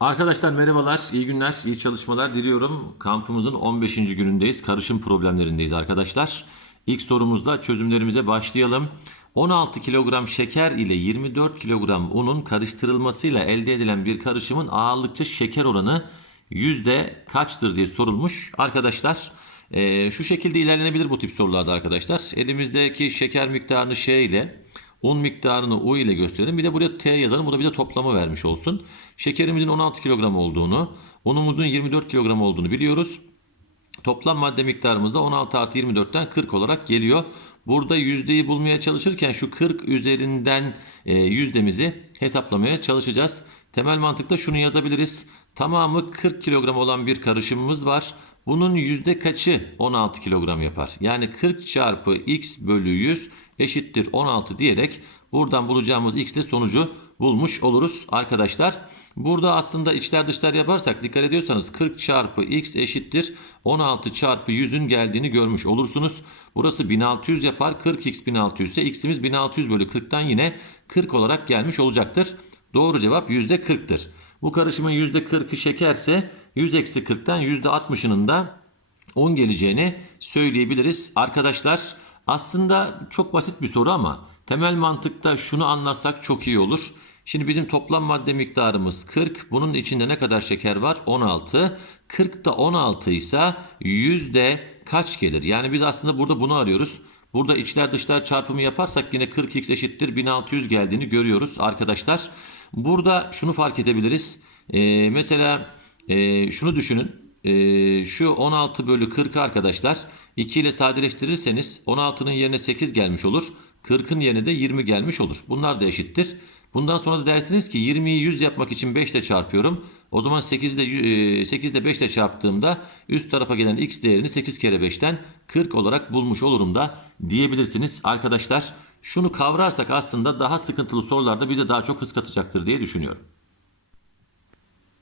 Arkadaşlar merhabalar, iyi günler, iyi çalışmalar diliyorum. Kampımızın 15. günündeyiz. Karışım problemlerindeyiz arkadaşlar. İlk sorumuzda çözümlerimize başlayalım. 16 kilogram şeker ile 24 kilogram unun karıştırılmasıyla elde edilen bir karışımın ağırlıkça şeker oranı yüzde kaçtır diye sorulmuş. Arkadaşlar şu şekilde ilerlenebilir bu tip sorularda arkadaşlar. Elimizdeki şeker miktarını Ş ile Un miktarını U ile gösterelim. Bir de buraya T yazalım. Bu da bize toplamı vermiş olsun. Şekerimizin 16 kilogram olduğunu, unumuzun 24 kilogram olduğunu biliyoruz. Toplam madde miktarımız da 16 artı 24'ten 40 olarak geliyor. Burada yüzdeyi bulmaya çalışırken şu 40 üzerinden e, yüzdemizi hesaplamaya çalışacağız. Temel mantıkta şunu yazabiliriz. Tamamı 40 kilogram olan bir karışımımız var. Bunun yüzde kaçı 16 kilogram yapar? Yani 40 çarpı x bölü 100 eşittir 16 diyerek buradan bulacağımız x'te sonucu bulmuş oluruz arkadaşlar. Burada aslında içler dışlar yaparsak dikkat ediyorsanız 40 çarpı x eşittir 16 çarpı 100'ün geldiğini görmüş olursunuz. Burası 1600 yapar 40x 1600 ise x'imiz 1600 bölü 40'tan yine 40 olarak gelmiş olacaktır. Doğru cevap %40'tır. Bu karışımın %40'ı şekerse 100 eksi 40'tan %60'ının da 10 geleceğini söyleyebiliriz. Arkadaşlar aslında çok basit bir soru ama temel mantıkta şunu anlarsak çok iyi olur. Şimdi bizim toplam madde miktarımız 40. Bunun içinde ne kadar şeker var? 16. 40 da 16 ise yüzde kaç gelir? Yani biz aslında burada bunu arıyoruz. Burada içler dışlar çarpımı yaparsak yine 40x eşittir 1600 geldiğini görüyoruz arkadaşlar. Burada şunu fark edebiliriz. Ee, mesela e, şunu düşünün. Ee, şu 16 bölü 40 arkadaşlar 2 ile sadeleştirirseniz 16'nın yerine 8 gelmiş olur. 40'ın yerine de 20 gelmiş olur. Bunlar da eşittir. Bundan sonra da dersiniz ki 20'yi 100 yapmak için 5 ile çarpıyorum. O zaman 8 ile 8 ile 5 ile çarptığımda üst tarafa gelen x değerini 8 kere 5'ten 40 olarak bulmuş olurum da diyebilirsiniz arkadaşlar. Şunu kavrarsak aslında daha sıkıntılı sorularda bize daha çok hız katacaktır diye düşünüyorum.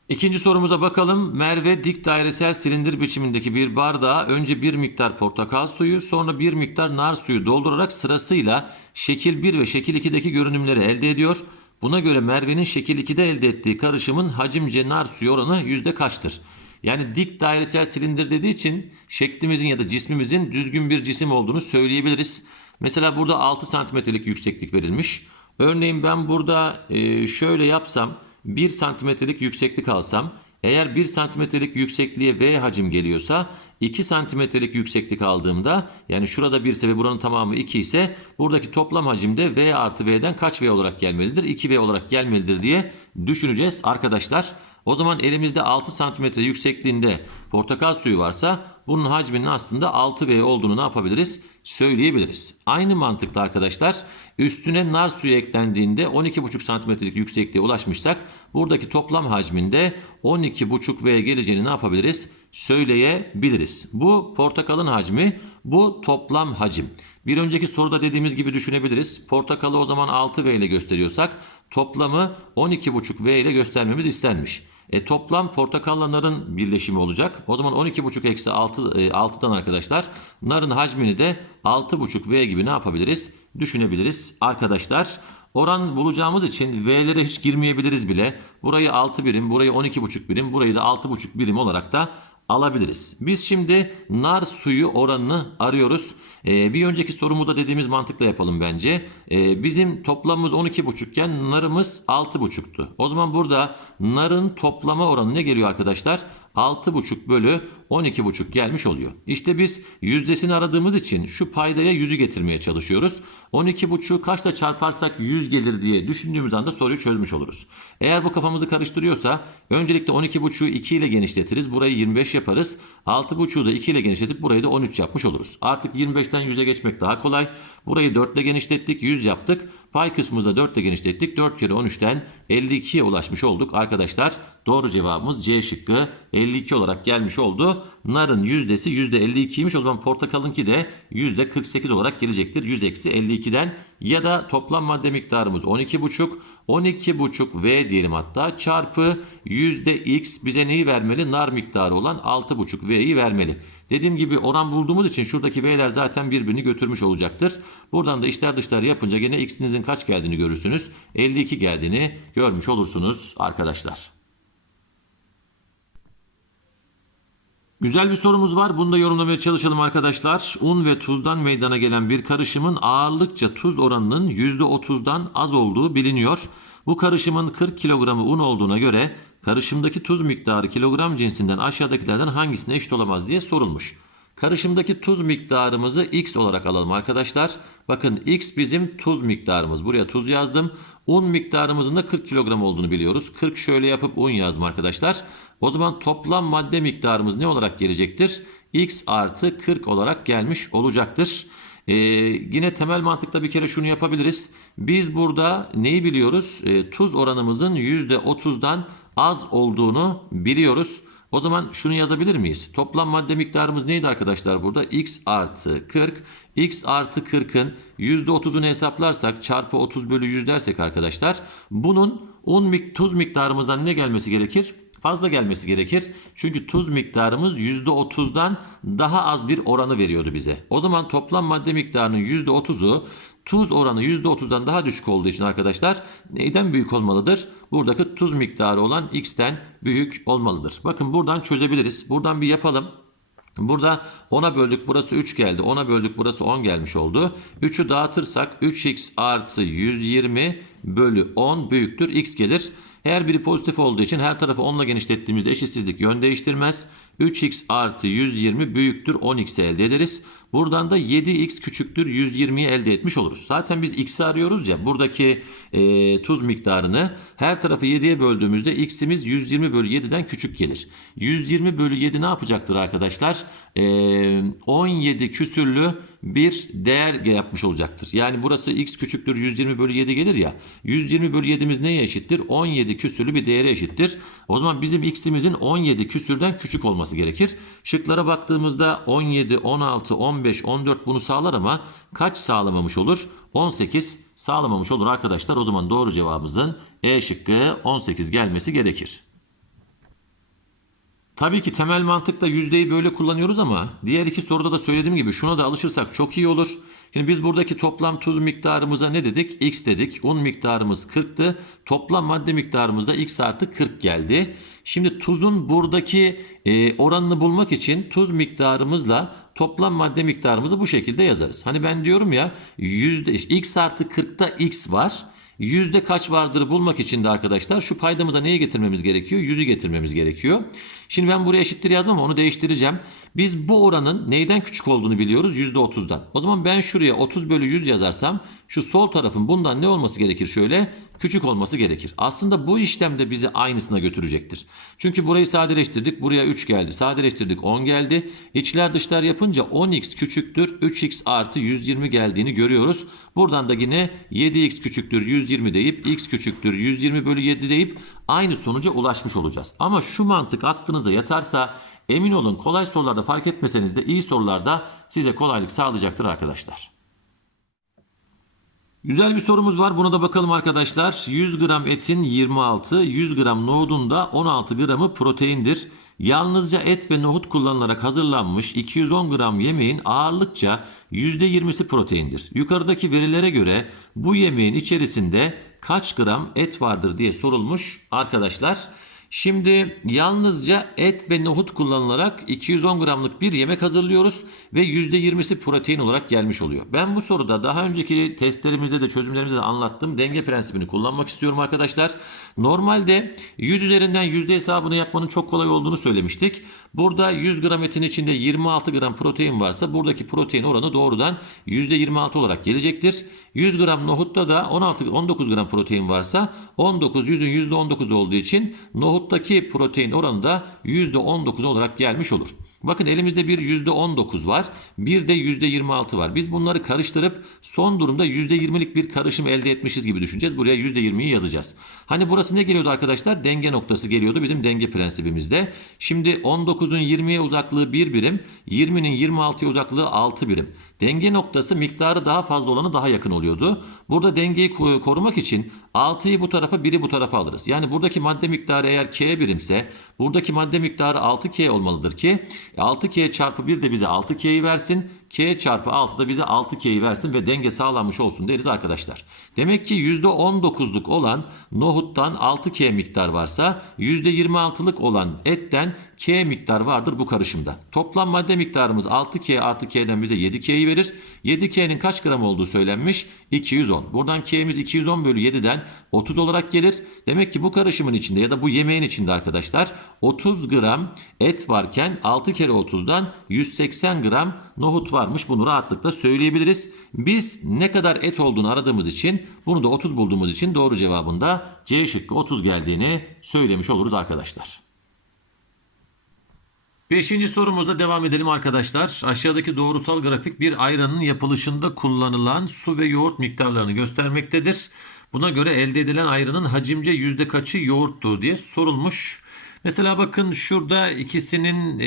İkinci sorumuza bakalım. Merve dik dairesel silindir biçimindeki bir bardağa önce bir miktar portakal suyu sonra bir miktar nar suyu doldurarak sırasıyla şekil 1 ve şekil 2'deki görünümleri elde ediyor. Buna göre Merve'nin şekil 2'de elde ettiği karışımın hacimce nar suyu oranı yüzde kaçtır? Yani dik dairesel silindir dediği için şeklimizin ya da cismimizin düzgün bir cisim olduğunu söyleyebiliriz. Mesela burada 6 santimetrelik yükseklik verilmiş. Örneğin ben burada e, şöyle yapsam 1 santimetrelik yükseklik alsam eğer 1 santimetrelik yüksekliğe V hacim geliyorsa 2 santimetrelik yükseklik aldığımda yani şurada 1 ise ve buranın tamamı 2 ise buradaki toplam hacim de V artı V'den kaç V olarak gelmelidir? 2V olarak gelmelidir diye düşüneceğiz arkadaşlar. O zaman elimizde 6 santimetre yüksekliğinde portakal suyu varsa bunun hacminin aslında 6V olduğunu ne yapabiliriz? Söyleyebiliriz. Aynı mantıkla arkadaşlar üstüne nar suyu eklendiğinde 12,5 santimetrelik yüksekliğe ulaşmışsak buradaki toplam hacminde 12,5V geleceğini ne yapabiliriz? Söyleyebiliriz. Bu portakalın hacmi, bu toplam hacim. Bir önceki soruda dediğimiz gibi düşünebiliriz. Portakalı o zaman 6V ile gösteriyorsak toplamı 12,5V ile göstermemiz istenmiş. E, toplam portakalla narın birleşimi olacak. O zaman 12,5 eksi 6, e, 6'dan arkadaşlar narın hacmini de 6,5V gibi ne yapabiliriz? Düşünebiliriz arkadaşlar. Oran bulacağımız için V'lere hiç girmeyebiliriz bile. Burayı 6 birim, burayı 12,5 birim, burayı da 6,5 birim olarak da alabiliriz. Biz şimdi nar suyu oranını arıyoruz. Ee, bir önceki sorumuzda dediğimiz mantıkla yapalım bence. Ee, bizim toplamımız 12,5 iken narımız 6,5'tu. O zaman burada narın toplama oranı ne geliyor arkadaşlar? 6,5 bölü 12,5 gelmiş oluyor. İşte biz yüzdesini aradığımız için şu paydaya 100'ü getirmeye çalışıyoruz. 12,5'u kaçla çarparsak 100 gelir diye düşündüğümüz anda soruyu çözmüş oluruz. Eğer bu kafamızı karıştırıyorsa öncelikle 12,5'u 2 ile genişletiriz. Burayı 25 yaparız. 6,5'u da 2 ile genişletip burayı da 13 yapmış oluruz. Artık 25'ten 100'e geçmek daha kolay. Burayı 4 ile genişlettik 100 yaptık. Pay kısmımızda 4 ile genişlettik. 4 kere 13'ten 52'ye ulaşmış olduk arkadaşlar. Doğru cevabımız C şıkkı 52 olarak gelmiş oldu. Narın yüzdesi %52'ymiş. O zaman portakalınki de %48 olarak gelecektir. 100 eksi 52'den ya da toplam madde miktarımız 12,5. 12,5 V diyelim hatta çarpı %x bize neyi vermeli? Nar miktarı olan 6,5 V'yi vermeli. Dediğim gibi oran bulduğumuz için şuradaki V'ler zaten birbirini götürmüş olacaktır. Buradan da içler dışlar yapınca gene x'inizin kaç geldiğini görürsünüz. 52 geldiğini görmüş olursunuz arkadaşlar. Güzel bir sorumuz var. Bunu da yorumlamaya çalışalım arkadaşlar. Un ve tuzdan meydana gelen bir karışımın ağırlıkça tuz oranının %30'dan az olduğu biliniyor. Bu karışımın 40 kilogramı un olduğuna göre karışımdaki tuz miktarı kilogram cinsinden aşağıdakilerden hangisine eşit olamaz diye sorulmuş. Karışımdaki tuz miktarımızı x olarak alalım arkadaşlar. Bakın x bizim tuz miktarımız. Buraya tuz yazdım. Un miktarımızın da 40 kilogram olduğunu biliyoruz. 40 şöyle yapıp un yazdım arkadaşlar. O zaman toplam madde miktarımız ne olarak gelecektir? x artı 40 olarak gelmiş olacaktır. Ee, yine temel mantıkla bir kere şunu yapabiliriz. Biz burada neyi biliyoruz? Ee, tuz oranımızın %30'dan az olduğunu biliyoruz. O zaman şunu yazabilir miyiz? Toplam madde miktarımız neydi arkadaşlar burada? x artı 40. x artı 40'ın %30'unu hesaplarsak çarpı 30 bölü 100 dersek arkadaşlar bunun un tuz miktarımızdan ne gelmesi gerekir? Fazla gelmesi gerekir. Çünkü tuz miktarımız %30'dan daha az bir oranı veriyordu bize. O zaman toplam madde miktarının %30'u tuz oranı %30'dan daha düşük olduğu için arkadaşlar neyden büyük olmalıdır? Buradaki tuz miktarı olan x'ten büyük olmalıdır. Bakın buradan çözebiliriz. Buradan bir yapalım. Burada 10'a böldük burası 3 geldi. 10'a böldük burası 10 gelmiş oldu. 3'ü dağıtırsak 3x artı 120 bölü 10 büyüktür x gelir. Her biri pozitif olduğu için her tarafı 10 ile genişlettiğimizde eşitsizlik yön değiştirmez. 3x artı 120 büyüktür 10x elde ederiz. Buradan da 7x küçüktür 120'yi elde etmiş oluruz. Zaten biz x'i arıyoruz ya buradaki e, tuz miktarını her tarafı 7'ye böldüğümüzde x'imiz 120 bölü 7'den küçük gelir. 120 bölü 7 ne yapacaktır arkadaşlar? E, 17 küsürlü bir değer yapmış olacaktır. Yani burası x küçüktür 120 bölü 7 gelir ya. 120 bölü 7'miz neye eşittir? 17 küsürlü bir değere eşittir. O zaman bizim x'imizin 17 küsürden küçük olması gerekir. Şıklara baktığımızda 17, 16, 15, 14 bunu sağlar ama kaç sağlamamış olur? 18 sağlamamış olur arkadaşlar. O zaman doğru cevabımızın E şıkkı 18 gelmesi gerekir. Tabii ki temel mantıkta yüzdeyi böyle kullanıyoruz ama diğer iki soruda da söylediğim gibi şuna da alışırsak çok iyi olur. Şimdi biz buradaki toplam tuz miktarımıza ne dedik? X dedik. Un miktarımız 40'tı. Toplam madde miktarımız da X artı 40 geldi. Şimdi tuzun buradaki e, oranını bulmak için tuz miktarımızla toplam madde miktarımızı bu şekilde yazarız. Hani ben diyorum ya yüzde X artı 40'ta X var. Yüzde kaç vardır bulmak için de arkadaşlar şu paydamıza neyi getirmemiz gerekiyor? Yüzü getirmemiz gerekiyor. Şimdi ben buraya eşittir yazdım ama onu değiştireceğim. Biz bu oranın neyden küçük olduğunu biliyoruz? Yüzde otuzdan. O zaman ben şuraya 30 bölü 100 yazarsam şu sol tarafın bundan ne olması gerekir şöyle? Küçük olması gerekir. Aslında bu işlem de bizi aynısına götürecektir. Çünkü burayı sadeleştirdik. Buraya 3 geldi. Sadeleştirdik 10 geldi. İçler dışlar yapınca 10x küçüktür. 3x artı 120 geldiğini görüyoruz. Buradan da yine 7x küçüktür 120 deyip x küçüktür 120 bölü 7 deyip aynı sonuca ulaşmış olacağız. Ama şu mantık aklınıza yatarsa emin olun kolay sorularda fark etmeseniz de iyi sorularda size kolaylık sağlayacaktır arkadaşlar. Güzel bir sorumuz var. Buna da bakalım arkadaşlar. 100 gram etin 26, 100 gram nohudun da 16 gramı proteindir. Yalnızca et ve nohut kullanılarak hazırlanmış 210 gram yemeğin ağırlıkça %20'si proteindir. Yukarıdaki verilere göre bu yemeğin içerisinde kaç gram et vardır diye sorulmuş arkadaşlar. Şimdi yalnızca et ve nohut kullanılarak 210 gramlık bir yemek hazırlıyoruz ve %20'si protein olarak gelmiş oluyor. Ben bu soruda daha önceki testlerimizde de çözümlerimizde de anlattım. Denge prensibini kullanmak istiyorum arkadaşlar. Normalde 100 üzerinden yüzde hesabını yapmanın çok kolay olduğunu söylemiştik. Burada 100 gram etin içinde 26 gram protein varsa buradaki protein oranı doğrudan %26 olarak gelecektir. 100 gram nohutta da 16 19 gram protein varsa 19 100'ün %19 olduğu için nohuttaki protein oranı da %19 olarak gelmiş olur. Bakın elimizde bir %19 var. Bir de %26 var. Biz bunları karıştırıp son durumda %20'lik bir karışım elde etmişiz gibi düşüneceğiz. Buraya %20'yi yazacağız. Hani burası ne geliyordu arkadaşlar? Denge noktası geliyordu bizim denge prensibimizde. Şimdi 19'un 20'ye uzaklığı 1 birim. 20'nin 26'ya uzaklığı 6 birim. Denge noktası miktarı daha fazla olanı daha yakın oluyordu. Burada dengeyi ko- korumak için 6'yı bu tarafa 1'i bu tarafa alırız. Yani buradaki madde miktarı eğer k birimse buradaki madde miktarı 6k olmalıdır ki 6k çarpı 1 de bize 6k'yi versin. K çarpı 6 da bize 6K'yi versin ve denge sağlanmış olsun deriz arkadaşlar. Demek ki %19'luk olan nohuttan 6K miktar varsa %26'lık olan etten K miktar vardır bu karışımda. Toplam madde miktarımız 6K artı K'den bize 7K'yi verir. 7K'nin kaç gram olduğu söylenmiş? 210. Buradan K'miz 210 bölü 7'den 30 olarak gelir. Demek ki bu karışımın içinde ya da bu yemeğin içinde arkadaşlar 30 gram et varken 6 kere 30'dan 180 gram nohut varmış. Bunu rahatlıkla söyleyebiliriz. Biz ne kadar et olduğunu aradığımız için bunu da 30 bulduğumuz için doğru cevabında C şıkkı 30 geldiğini söylemiş oluruz arkadaşlar. Beşinci sorumuzda devam edelim arkadaşlar. Aşağıdaki doğrusal grafik bir ayranın yapılışında kullanılan su ve yoğurt miktarlarını göstermektedir. Buna göre elde edilen ayranın hacimce yüzde kaçı yoğurttu diye sorulmuş. Mesela bakın şurada ikisinin e,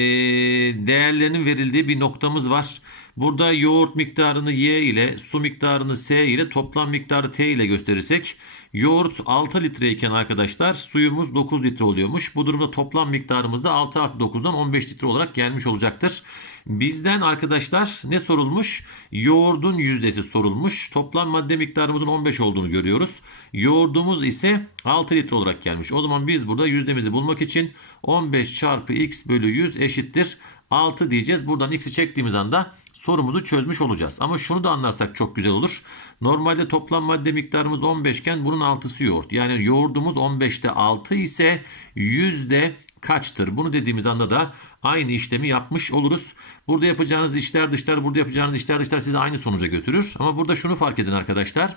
değerlerinin verildiği bir noktamız var. Burada yoğurt miktarını Y ile su miktarını S ile toplam miktarı T ile gösterirsek yoğurt 6 litreyken arkadaşlar suyumuz 9 litre oluyormuş. Bu durumda toplam miktarımız da 6 artı 9'dan 15 litre olarak gelmiş olacaktır. Bizden arkadaşlar ne sorulmuş? Yoğurdun yüzdesi sorulmuş. Toplam madde miktarımızın 15 olduğunu görüyoruz. Yoğurdumuz ise 6 litre olarak gelmiş. O zaman biz burada yüzdemizi bulmak için 15 çarpı x bölü 100 eşittir 6 diyeceğiz. Buradan x'i çektiğimiz anda sorumuzu çözmüş olacağız. Ama şunu da anlarsak çok güzel olur. Normalde toplam madde miktarımız 15 iken bunun 6'sı yoğurt. Yani yoğurdumuz 15'te 6 ise yüzde kaçtır? Bunu dediğimiz anda da aynı işlemi yapmış oluruz. Burada yapacağınız işler dışlar, burada yapacağınız işler dışlar sizi aynı sonuca götürür. Ama burada şunu fark edin arkadaşlar.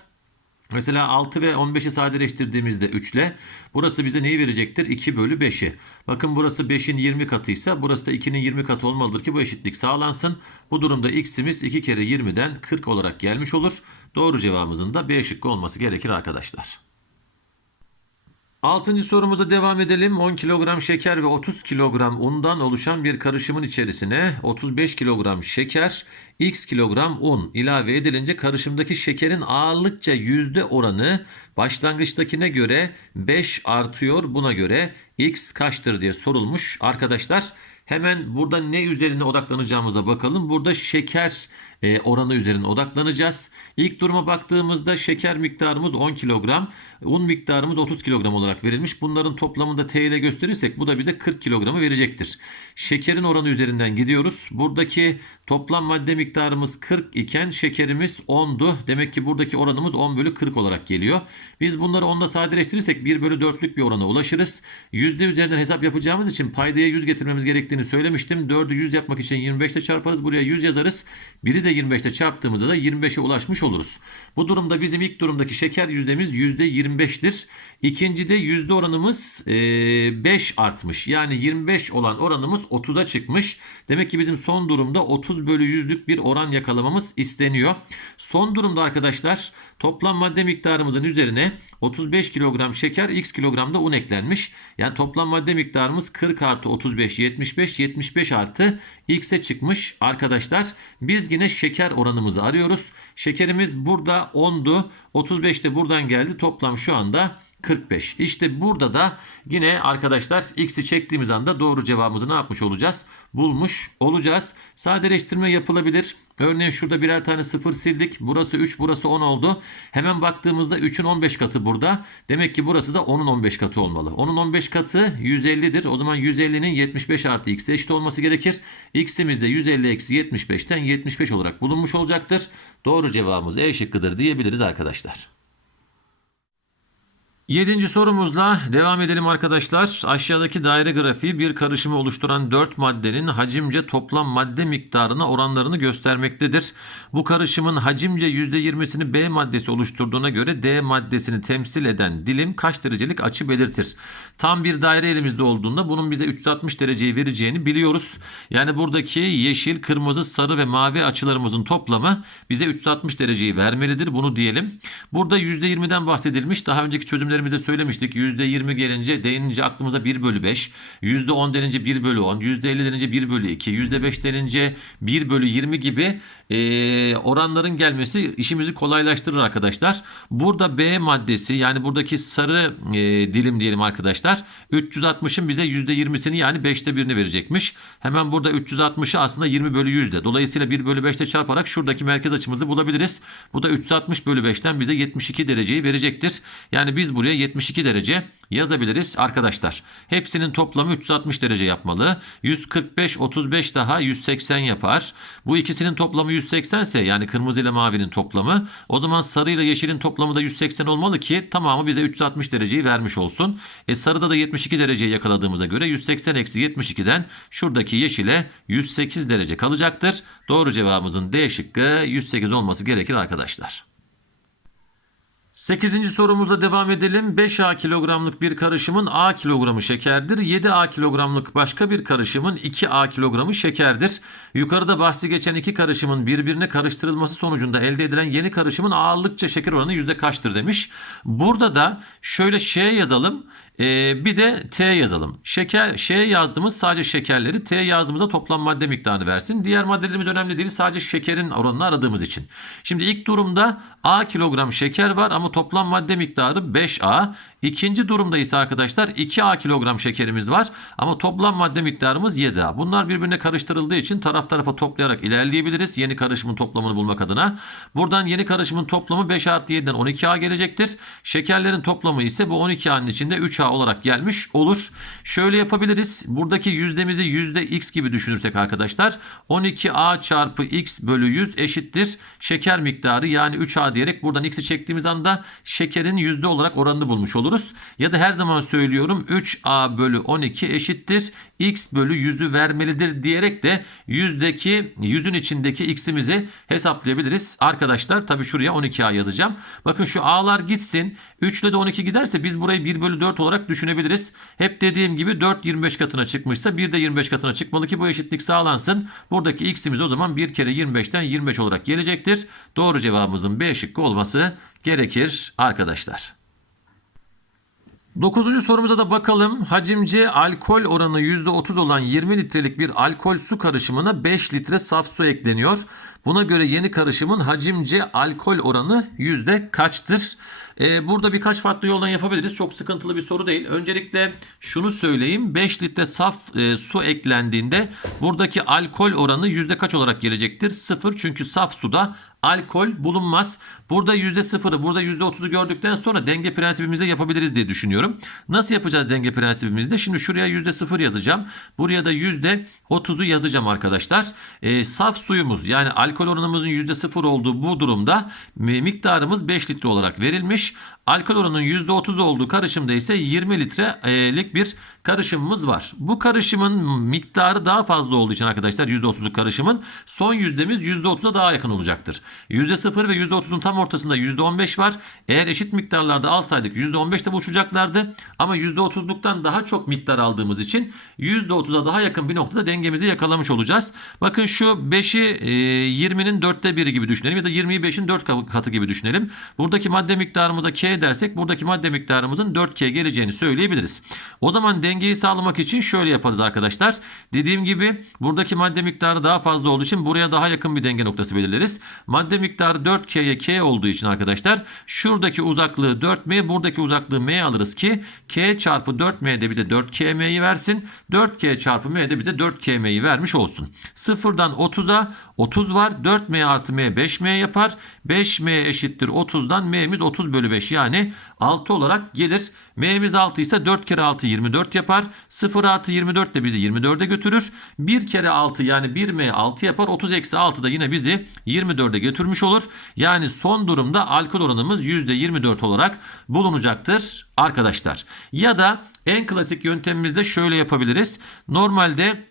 Mesela 6 ve 15'i sadeleştirdiğimizde 3 ile burası bize neyi verecektir? 2 bölü 5'i. Bakın burası 5'in 20 katıysa burası da 2'nin 20 katı olmalıdır ki bu eşitlik sağlansın. Bu durumda x'imiz 2 kere 20'den 40 olarak gelmiş olur. Doğru cevabımızın da B şıkkı olması gerekir arkadaşlar. Altıncı sorumuza devam edelim. 10 kilogram şeker ve 30 kilogram undan oluşan bir karışımın içerisine 35 kilogram şeker, x kilogram un ilave edilince karışımdaki şekerin ağırlıkça yüzde oranı başlangıçtakine göre 5 artıyor. Buna göre x kaçtır diye sorulmuş. Arkadaşlar hemen burada ne üzerine odaklanacağımıza bakalım. Burada şeker e, oranı üzerine odaklanacağız. İlk duruma baktığımızda şeker miktarımız 10 kilogram, un miktarımız 30 kilogram olarak verilmiş. Bunların toplamında T ile gösterirsek bu da bize 40 kilogramı verecektir. Şekerin oranı üzerinden gidiyoruz. Buradaki toplam madde miktarımız 40 iken şekerimiz 10'du. Demek ki buradaki oranımız 10 bölü 40 olarak geliyor. Biz bunları 10'la sadeleştirirsek 1 bölü 4'lük bir orana ulaşırız. Yüzde üzerinden hesap yapacağımız için paydaya 100 getirmemiz gerektiğini söylemiştim. 4'ü 100 yapmak için 25 ile çarparız. Buraya 100 yazarız. Biri de 25'te çarptığımızda da 25'e ulaşmış oluruz. Bu durumda bizim ilk durumdaki şeker yüzdemiz %25'tir. İkincide yüzde oranımız 5 artmış. Yani 25 olan oranımız 30'a çıkmış. Demek ki bizim son durumda 30 bölü yüzlük bir oran yakalamamız isteniyor. Son durumda arkadaşlar toplam madde miktarımızın üzerine 35 kilogram şeker x kilogram da un eklenmiş. Yani toplam madde miktarımız 40 artı 35 75 75 artı x'e çıkmış arkadaşlar. Biz yine şeker oranımızı arıyoruz. Şekerimiz burada 10'du. 35 de buradan geldi. Toplam şu anda 45. İşte burada da yine arkadaşlar x'i çektiğimiz anda doğru cevabımızı ne yapmış olacağız? Bulmuş olacağız. Sadeleştirme yapılabilir. Örneğin şurada birer tane sıfır sildik. Burası 3, burası 10 oldu. Hemen baktığımızda 3'ün 15 katı burada. Demek ki burası da 10'un 15 katı olmalı. 10'un 15 katı 150'dir. O zaman 150'nin 75 artı x'e eşit olması gerekir. x'imiz de 150 eksi 75'ten 75 olarak bulunmuş olacaktır. Doğru cevabımız E şıkkıdır diyebiliriz arkadaşlar. Yedinci sorumuzla devam edelim arkadaşlar. Aşağıdaki daire grafiği bir karışımı oluşturan 4 maddenin hacimce toplam madde miktarına oranlarını göstermektedir. Bu karışımın hacimce %20'sini B maddesi oluşturduğuna göre D maddesini temsil eden dilim kaç derecelik açı belirtir? Tam bir daire elimizde olduğunda bunun bize 360 dereceyi vereceğini biliyoruz. Yani buradaki yeşil, kırmızı, sarı ve mavi açılarımızın toplamı bize 360 dereceyi vermelidir. Bunu diyelim. Burada %20'den bahsedilmiş. Daha önceki çözümde görünümlerimizde söylemiştik. %20 gelince denince aklımıza 1 bölü 5. %10 denince 1 bölü 10. %50 denince 1 bölü 2. %5 denince 1 bölü 20 gibi e, oranların gelmesi işimizi kolaylaştırır arkadaşlar. Burada B maddesi yani buradaki sarı e, dilim diyelim arkadaşlar. 360'ın bize %20'sini yani 5'te 1'ini verecekmiş. Hemen burada 360'ı aslında 20 bölü 100'de. Dolayısıyla 1 bölü 5'te çarparak şuradaki merkez açımızı bulabiliriz. Bu da 360 bölü 5'ten bize 72 dereceyi verecektir. Yani biz buraya 72 derece yazabiliriz arkadaşlar. Hepsinin toplamı 360 derece yapmalı. 145 35 daha 180 yapar. Bu ikisinin toplamı 180 ise yani kırmızı ile mavinin toplamı o zaman sarı ile yeşilin toplamı da 180 olmalı ki tamamı bize 360 dereceyi vermiş olsun. E sarıda da 72 dereceyi yakaladığımıza göre 180 eksi 72'den şuradaki yeşile 108 derece kalacaktır. Doğru cevabımızın D şıkkı 108 olması gerekir arkadaşlar. 8. sorumuzla devam edelim. 5A kilogramlık bir karışımın A kilogramı şekerdir. 7A kilogramlık başka bir karışımın 2A kilogramı şekerdir. Yukarıda bahsi geçen iki karışımın birbirine karıştırılması sonucunda elde edilen yeni karışımın ağırlıkça şeker oranı yüzde kaçtır demiş. Burada da şöyle Ş yazalım. Ee, bir de T yazalım. Şeker Ş yazdığımız sadece şekerleri, T yazdığımızda toplam madde miktarını versin. Diğer maddelerimiz önemli değil. Sadece şekerin oranını aradığımız için. Şimdi ilk durumda A kilogram şeker var ama toplam madde miktarı 5A. İkinci durumda ise arkadaşlar 2A kilogram şekerimiz var ama toplam madde miktarımız 7A. Bunlar birbirine karıştırıldığı için taraf tarafa toplayarak ilerleyebiliriz. Yeni karışımın toplamını bulmak adına. Buradan yeni karışımın toplamı 5 artı 7'den 12A gelecektir. Şekerlerin toplamı ise bu 12A'nın içinde 3A olarak gelmiş olur. Şöyle yapabiliriz. Buradaki yüzdemizi yüzde x gibi düşünürsek arkadaşlar 12A çarpı x bölü 100 eşittir. Şeker miktarı yani 3A diyerek buradan x'i çektiğimiz anda şekerin yüzde olarak oranını bulmuş oluruz. Ya da her zaman söylüyorum 3A bölü 12 eşittir. x bölü 100'ü vermelidir diyerek de yüzdeki yüzün içindeki x'imizi hesaplayabiliriz. Arkadaşlar tabii şuraya 12A yazacağım. Bakın şu A'lar gitsin. 3 ile de 12 giderse biz burayı 1 bölü 4 olarak düşünebiliriz. Hep dediğim gibi 4 25 katına çıkmışsa 1 de 25 katına çıkmalı ki bu eşitlik sağlansın. Buradaki x'imiz o zaman 1 kere 25'ten 25 olarak gelecektir. Doğru cevabımızın B şıkkı olması gerekir arkadaşlar. Dokuzuncu sorumuza da bakalım. Hacimci alkol oranı %30 olan 20 litrelik bir alkol su karışımına 5 litre saf su ekleniyor. Buna göre yeni karışımın hacimci alkol oranı yüzde kaçtır? Ee, burada birkaç farklı yoldan yapabiliriz. Çok sıkıntılı bir soru değil. Öncelikle şunu söyleyeyim. 5 litre saf e, su eklendiğinde buradaki alkol oranı yüzde kaç olarak gelecektir? 0 çünkü saf suda alkol bulunmaz. Burada %0'ı burada %30'u gördükten sonra denge prensibimizde yapabiliriz diye düşünüyorum. Nasıl yapacağız denge prensibimizde? Şimdi şuraya %0 yazacağım. Buraya da %30'u yazacağım arkadaşlar. E, saf suyumuz yani alkol oranımızın %0 olduğu bu durumda miktarımız 5 litre olarak verilmiş. Alkol oranının %30 olduğu karışımda ise 20 litrelik bir karışımımız var. Bu karışımın miktarı daha fazla olduğu için arkadaşlar %30'luk karışımın son yüzdemiz %30'a daha yakın olacaktır. %0 ve %30'un tam ortasında %15 var. Eğer eşit miktarlarda alsaydık %15'te bu uçacaklardı. Ama %30'luktan daha çok miktar aldığımız için %30'a daha yakın bir noktada dengemizi yakalamış olacağız. Bakın şu 5'i 20'nin 4'te 1'i gibi düşünelim ya da 20'yi 5'in 4 katı gibi düşünelim. Buradaki madde miktarımıza K dersek buradaki madde miktarımızın 4K geleceğini söyleyebiliriz. O zaman dengeyi sağlamak için şöyle yaparız arkadaşlar. Dediğim gibi buradaki madde miktarı daha fazla olduğu için buraya daha yakın bir denge noktası belirleriz. Madde miktarı 4K'ye K olduğu için arkadaşlar şuradaki uzaklığı 4M buradaki uzaklığı M alırız ki K çarpı 4M de bize 4KM'yi versin. 4K çarpı M de bize 4KM'yi vermiş olsun. Sıfırdan 30'a 30 var. 4M artı M 5M yapar. 5M eşittir 30'dan M'miz 30 bölü 5 yani 6 olarak gelir. M'miz 6 ise 4 kere 6 24 yapar. 0 artı 24 de bizi 24'e götürür. 1 kere 6 yani 1M 6 yapar. 30 eksi 6 da yine bizi 24'e götürmüş olur. Yani son durumda alkol oranımız %24 olarak bulunacaktır arkadaşlar. Ya da en klasik yöntemimizde şöyle yapabiliriz. Normalde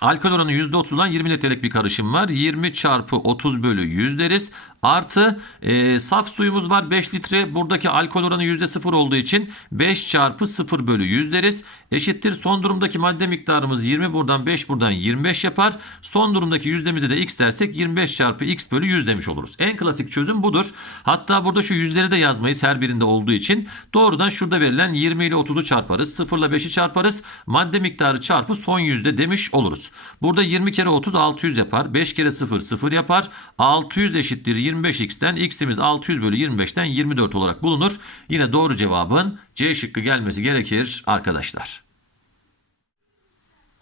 Alkol oranı %30 olan 20 litrelik bir karışım var. 20 çarpı 30 bölü 100 deriz. Artı e, saf suyumuz var 5 litre. Buradaki alkol oranı %0 olduğu için 5 çarpı 0 bölü 100 deriz. Eşittir son durumdaki madde miktarımız 20 buradan 5 buradan 25 yapar. Son durumdaki yüzdemize de x dersek 25 çarpı x bölü 100 demiş oluruz. En klasik çözüm budur. Hatta burada şu yüzleri de yazmayız her birinde olduğu için. Doğrudan şurada verilen 20 ile 30'u çarparız. 0 ile 5'i çarparız. Madde miktarı çarpı son yüzde demiş oluruz. Burada 20 kere 30 600 yapar. 5 kere 0 0 yapar. 600 eşittir 25x'ten x'imiz 600 bölü 25'ten 24 olarak bulunur. Yine doğru cevabın C şıkkı gelmesi gerekir arkadaşlar.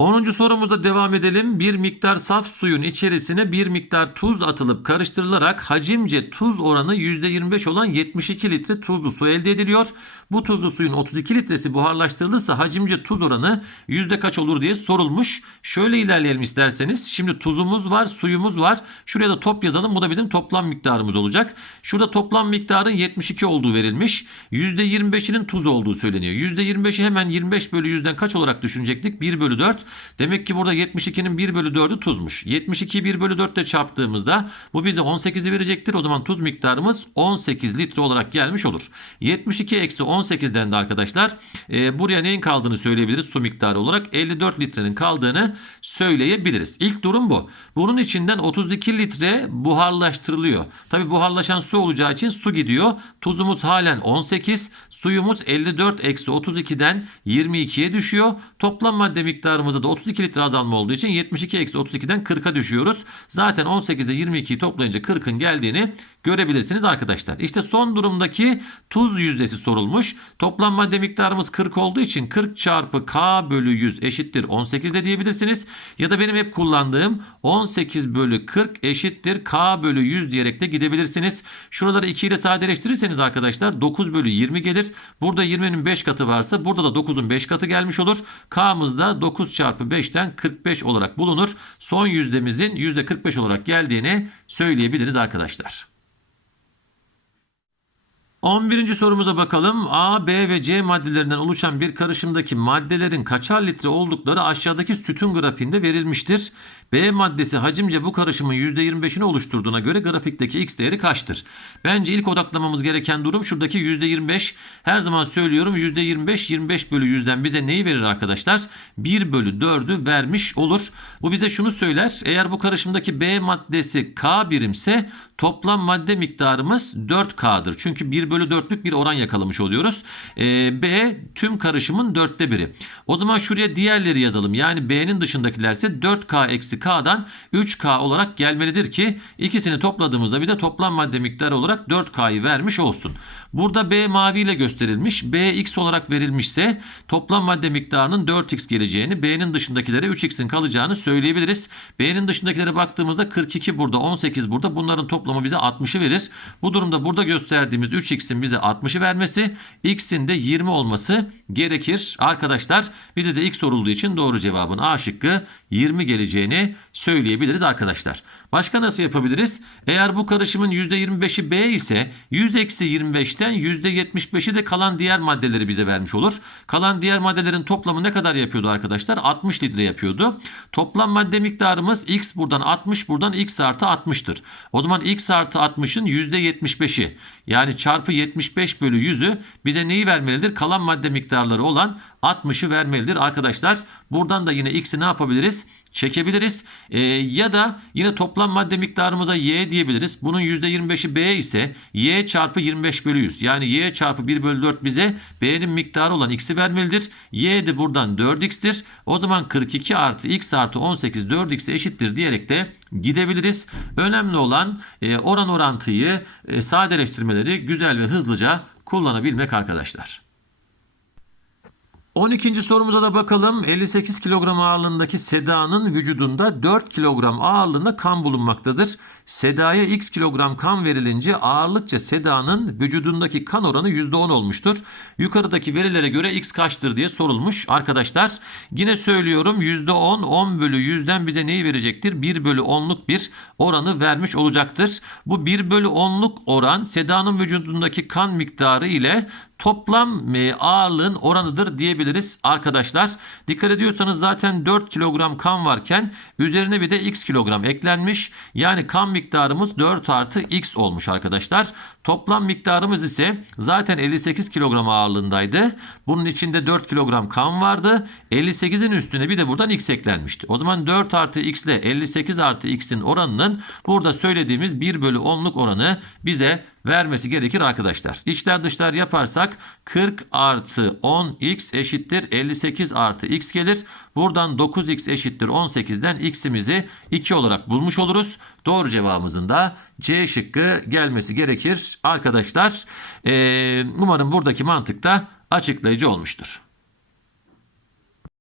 10. sorumuzda devam edelim. Bir miktar saf suyun içerisine bir miktar tuz atılıp karıştırılarak hacimce tuz oranı %25 olan 72 litre tuzlu su elde ediliyor. Bu tuzlu suyun 32 litresi buharlaştırılırsa hacimce tuz oranı yüzde kaç olur diye sorulmuş. Şöyle ilerleyelim isterseniz. Şimdi tuzumuz var, suyumuz var. Şuraya da top yazalım. Bu da bizim toplam miktarımız olacak. Şurada toplam miktarın 72 olduğu verilmiş. %25'inin tuz olduğu söyleniyor. %25'i hemen 25 bölü 100'den kaç olarak düşünecektik? 1 bölü 4. Demek ki burada 72'nin 1 bölü 4'ü tuzmuş. 72'yi 1 bölü 4 ile çarptığımızda bu bize 18'i verecektir. O zaman tuz miktarımız 18 litre olarak gelmiş olur. 72 eksi 18'den de arkadaşlar e, buraya neyin kaldığını söyleyebiliriz su miktarı olarak. 54 litrenin kaldığını söyleyebiliriz. İlk durum bu. Bunun içinden 32 litre buharlaştırılıyor. Tabi buharlaşan su olacağı için su gidiyor. Tuzumuz halen 18. Suyumuz 54 eksi 32'den 22'ye düşüyor. Toplam madde miktarımızda da 32 litre azalma olduğu için 72 eksi 32'den 40'a düşüyoruz. Zaten 18'de 22'yi toplayınca 40'ın geldiğini görebilirsiniz arkadaşlar. İşte son durumdaki tuz yüzdesi sorulmuş. Toplam madde miktarımız 40 olduğu için 40 çarpı k bölü 100 eşittir 18 de diyebilirsiniz. Ya da benim hep kullandığım 18 bölü 40 eşittir k bölü 100 diyerek de gidebilirsiniz. Şuraları 2 ile sadeleştirirseniz arkadaşlar 9 bölü 20 gelir. Burada 20'nin 5 katı varsa burada da 9'un 5 katı gelmiş olur. K'mız da 9 çarpı 5'ten 45 olarak bulunur. Son yüzdemizin %45 olarak geldiğini söyleyebiliriz arkadaşlar. 11. sorumuza bakalım. A, B ve C maddelerinden oluşan bir karışımdaki maddelerin kaçar litre oldukları aşağıdaki sütun grafiğinde verilmiştir. B maddesi hacimce bu karışımın %25'ini oluşturduğuna göre grafikteki x değeri kaçtır? Bence ilk odaklamamız gereken durum şuradaki %25. Her zaman söylüyorum %25 25 bölü 100'den bize neyi verir arkadaşlar? 1 bölü 4'ü vermiş olur. Bu bize şunu söyler. Eğer bu karışımdaki B maddesi K birimse toplam madde miktarımız 4K'dır. Çünkü 1 bölü 4'lük bir oran yakalamış oluyoruz. Ee, B tüm karışımın dörtte biri. O zaman şuraya diğerleri yazalım. Yani B'nin dışındakilerse 4K eksi K'dan 3K olarak gelmelidir ki ikisini topladığımızda bize toplam madde miktarı olarak 4K'yı vermiş olsun. Burada B maviyle gösterilmiş. B x olarak verilmişse toplam madde miktarının 4x geleceğini, B'nin dışındakilere 3x'in kalacağını söyleyebiliriz. B'nin dışındakilere baktığımızda 42 burada, 18 burada. Bunların toplamı bize 60'ı verir. Bu durumda burada gösterdiğimiz 3x'in bize 60'ı vermesi, x'in de 20 olması gerekir. Arkadaşlar bize de x sorulduğu için doğru cevabın A şıkkı 20 geleceğini söyleyebiliriz arkadaşlar. Başka nasıl yapabiliriz? Eğer bu karışımın %25'i B ise 100 eksi 25'ten %75'i de kalan diğer maddeleri bize vermiş olur. Kalan diğer maddelerin toplamı ne kadar yapıyordu arkadaşlar? 60 litre yapıyordu. Toplam madde miktarımız x buradan 60 buradan x artı 60'tır. O zaman x artı 60'ın %75'i yani çarpı 75 bölü 100'ü bize neyi vermelidir? Kalan madde miktarları olan 60'ı vermelidir arkadaşlar. Buradan da yine x'i ne yapabiliriz? Çekebiliriz. E, ya da yine toplam madde miktarımıza y diyebiliriz. Bunun %25'i b ise y çarpı 25 bölü 100. Yani y çarpı 1 bölü 4 bize b'nin miktarı olan x'i vermelidir. y de buradan 4x'tir. O zaman 42 artı x artı 18 4x eşittir diyerek de gidebiliriz. Önemli olan e, oran orantıyı e, sadeleştirmeleri güzel ve hızlıca kullanabilmek arkadaşlar. 12. sorumuza da bakalım. 58 kilogram ağırlığındaki Seda'nın vücudunda 4 kilogram ağırlığında kan bulunmaktadır. Seda'ya x kilogram kan verilince ağırlıkça Seda'nın vücudundaki kan oranı %10 olmuştur. Yukarıdaki verilere göre x kaçtır diye sorulmuş. Arkadaşlar yine söylüyorum %10 10 bölü 100'den bize neyi verecektir? 1 bölü 10'luk bir oranı vermiş olacaktır. Bu 1 bölü 10'luk oran Seda'nın vücudundaki kan miktarı ile toplam e, ağırlığın oranıdır diyebiliriz arkadaşlar. Dikkat ediyorsanız zaten 4 kilogram kan varken üzerine bir de x kilogram eklenmiş. Yani kan miktarımız 4 artı x olmuş arkadaşlar. Toplam miktarımız ise zaten 58 kilogram ağırlığındaydı. Bunun içinde 4 kilogram kan vardı. 58'in üstüne bir de buradan x eklenmişti. O zaman 4 artı x ile 58 artı x'in oranının burada söylediğimiz 1 bölü 10'luk oranı bize vermesi gerekir arkadaşlar. İçler dışlar yaparsak 40 artı 10x eşittir 58 artı x gelir. Buradan 9x eşittir 18'den x'imizi 2 olarak bulmuş oluruz. Doğru cevabımızın da C şıkkı gelmesi gerekir arkadaşlar. Ee, umarım buradaki mantık da açıklayıcı olmuştur.